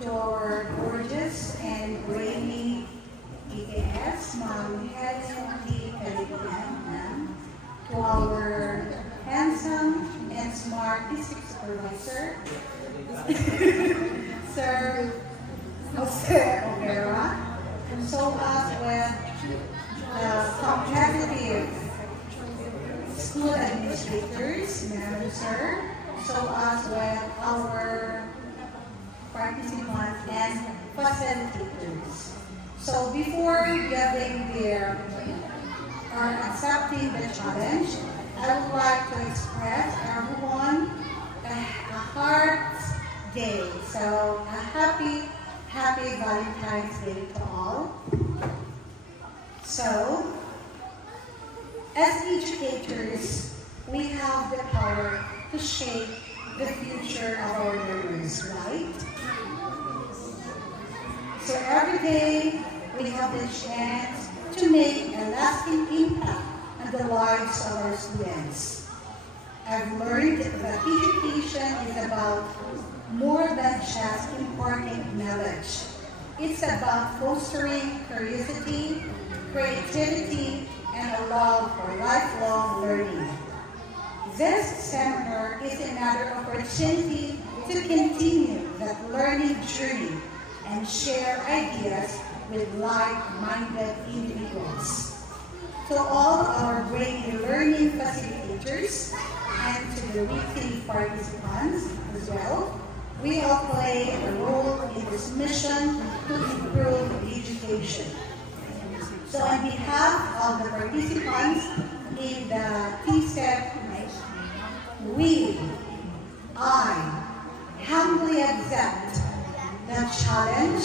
to our gorgeous and brainy EKS, Ma'am Helen D. Caliban, to our handsome and smart district supervisor, Sir Jose O'Gara, so as with the competitive school administrators, Madam Sir, so as with our participants and facilitators. So before getting there or accepting the challenge, I would like to express everyone a Heart's Day. So a happy Valentine's Day to all. So, as educators, we have the power to shape the future of our learners, right? So every day, we have the chance to make a lasting impact on the lives of our students. I've learned that education is about more than just imparting knowledge. It's about fostering curiosity, creativity, and a love for lifelong learning. This seminar is another opportunity to continue that learning journey and share ideas with like-minded individuals. To all our brainy learning facilitators and to the weekly participants as well, we all play a role in this mission to improve education. So on behalf of the participants in the TCEP, I humbly accept the challenge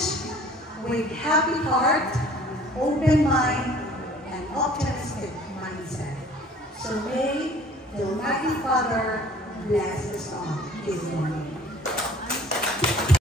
with happy heart, open mind, and optimistic mindset. So may the Almighty Father bless us all this morning.